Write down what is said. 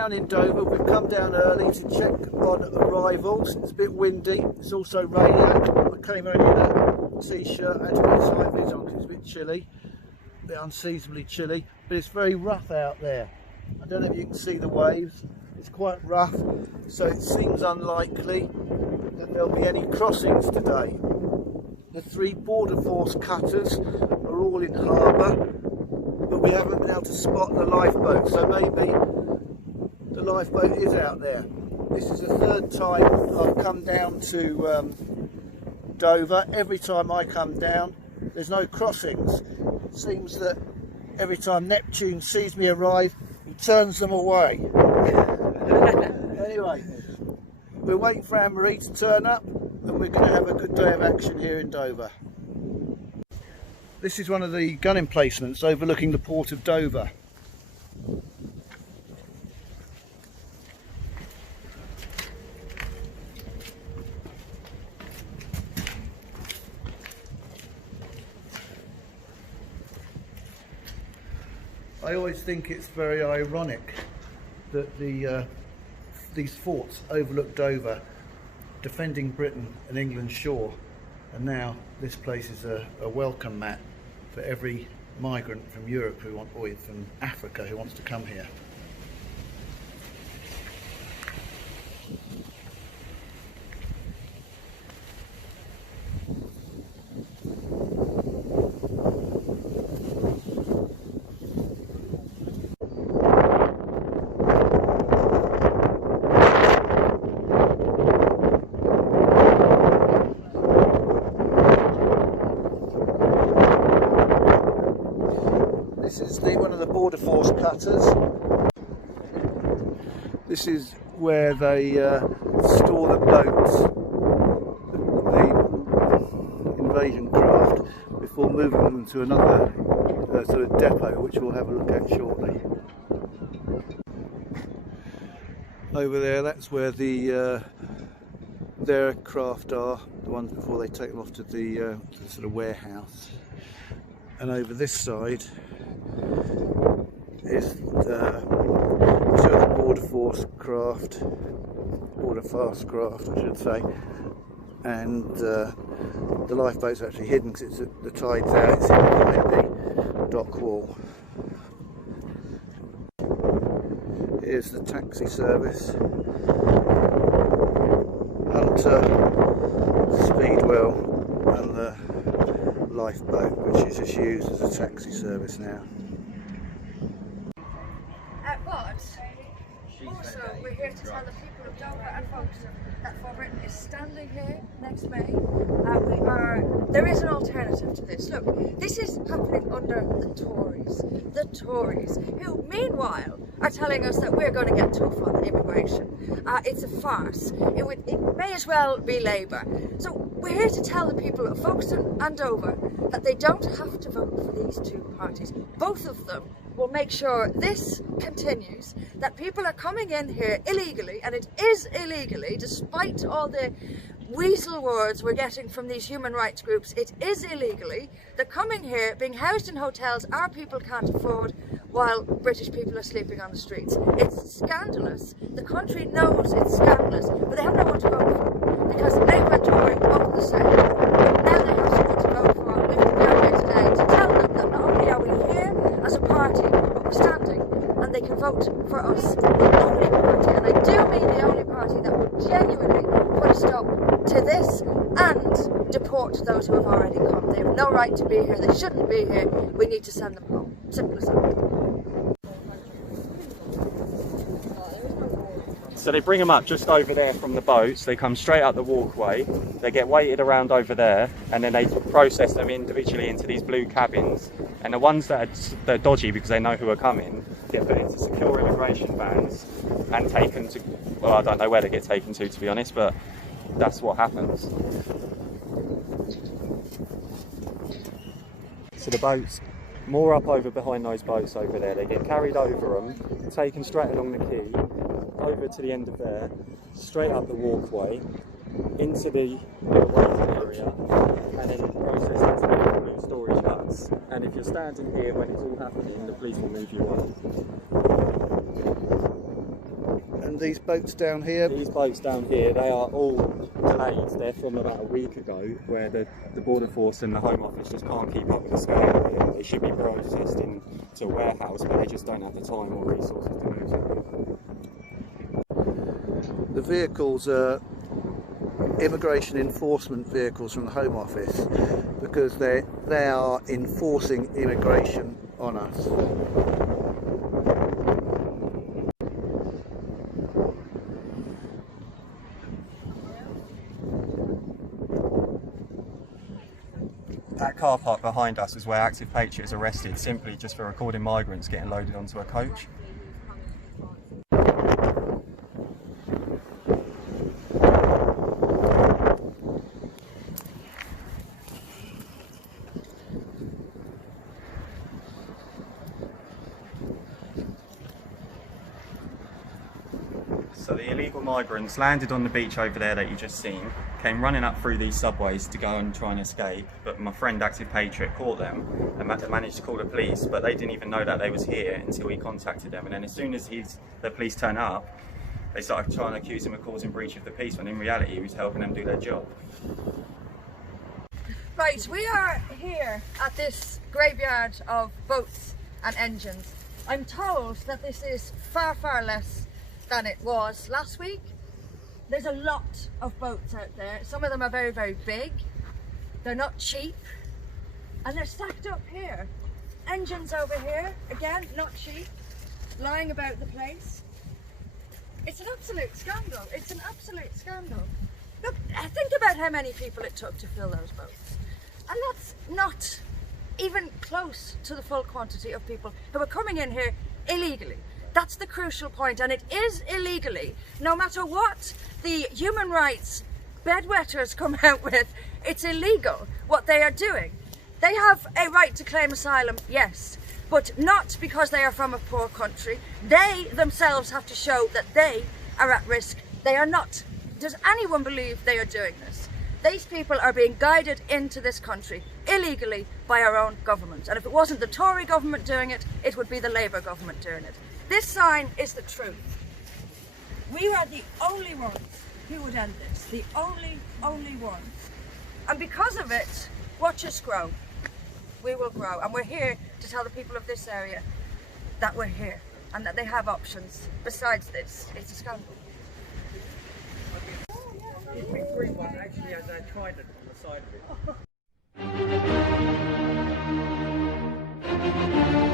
down in Dover. We've come down early to check on arrivals. It's a bit windy, it's also raining. I came only in a t-shirt, I had to put side vis on because it's a bit chilly, a bit unseasonably chilly, but it's very rough out there. I don't know if you can see the waves, it's quite rough, so it seems unlikely that there'll be any crossings today. The 3 border force cutters are all in harbour, but we haven't been able to spot the lifeboat, so maybe the lifeboat is out there. This is the 3rd time I've come down to Dover. Every time I come down, there's no crossings. It seems that every time Neptune sees me arrive, he turns them away. Anyway, we're waiting for Anne-Marie to turn up, and we're going to have a good day of action here in Dover. This is one of the gun emplacements overlooking the port of Dover. I always think it's very ironic that these forts overlook Dover, defending Britain and England's shore, and now this place is a welcome mat for every migrant from Europe or from Africa who wants to come here. This is one of the border force cutters. This is where they store the boats, the invasion craft, before moving them to another sort of depot, which we'll have a look at shortly. Over there, that's where their craft are, the ones before they take them off to the sort of warehouse. And over this side is the border force craft, border fast craft I should say, and the lifeboat's actually hidden because the tide's out, it's hidden behind the dock wall. Here's the taxi service, Hunter, Speedwell and the lifeboat, which is just used as a taxi service now. Also, we're here to tell the people of Dover and Folkestone that For Britain is standing here next May. There is an alternative to this. Look, this is happening under the Tories, who meanwhile are telling us that we're going to get tough on immigration. It's a farce. It may as well be Labour. So we're here to tell the people of Folkestone and Dover that they don't have to vote for these 2 parties. Both of them will make sure this continues, that people are coming in here illegally, and it is illegally, despite all the weasel words we're getting from these human rights groups. It is illegally. They're coming here, being housed in hotels our people can't afford, while British people are sleeping on the streets. It's scandalous. The country knows it's scandalous, but they have no one to vote for, because Labour and Tory voted the same. Now they have someone to vote for. We've come down here today to tell them that not only are we here as a party, but we're standing, and they can vote for us, the only party, and I do mean the only party that would genuinely put a stop to this and deport those who have already come. They have no right to be here, they shouldn't be here, we need to send them home. Simple as that. So they bring them up just over there from the boats, they come straight up the walkway, they get weighted around over there, and then they process them individually into these blue cabins, and the ones that are dodgy because they know who are coming get put into secure immigration vans and taken to, well, I don't know where they get taken to be honest, but that's what happens. So the boats moor up over behind those boats over there, they get carried over them, taken straight along the quay, over to the end of there, straight up the walkway, into the waiting area, and then processed into the blue storage huts. And if you're standing here when it's all happening, the police will move you on. these boats down here? These boats down here, they are all delayed. They're from about a week ago, where the Border Force and the Home Office just can't keep up with the scale of it. They should be processed to a warehouse, but they just don't have the time or resources to do so. The vehicles are immigration enforcement vehicles from the Home Office, because they are enforcing immigration on us. That car park behind us is where Active Patriot is arrested simply just for recording migrants getting loaded onto a coach. So the illegal migrants landed on the beach over there that you just seen, came running up through these subways to go and try and escape, but my friend Active Patriot caught them and managed to call the police, but they didn't even know that they was here until he contacted them, and then as soon as the police turn up, they started trying to accuse him of causing breach of the peace, when in reality he was helping them do their job. Right, we are here at this graveyard of boats and engines. I'm told that this is far, far less than it was last week. There's a lot of boats out there. Some of them are very, very big. They're not cheap. And they're stacked up here. Engines over here, again, not cheap, lying about the place. It's an absolute scandal. It's an absolute scandal. Look, think about how many people it took to fill those boats. And that's not even close to the full quantity of people who are coming in here illegally. That's the crucial point, and it is illegally. No matter what the human rights bedwetters come out with, it's illegal what they are doing. They have a right to claim asylum, yes, but not because they are from a poor country. They themselves have to show that they are at risk. They are not. Does anyone believe they are doing this? These people are being guided into this country illegally by our own government. And if it wasn't the Tory government doing it, it would be the Labour government doing it. This sign is the truth. We are the only ones who would end this. The only ones. And because of it, watch us grow. We will grow. And we're here to tell the people of this area that we're here and that they have options. Besides this, it's a scandal. It's been free one actually, as I tried it on the side of it.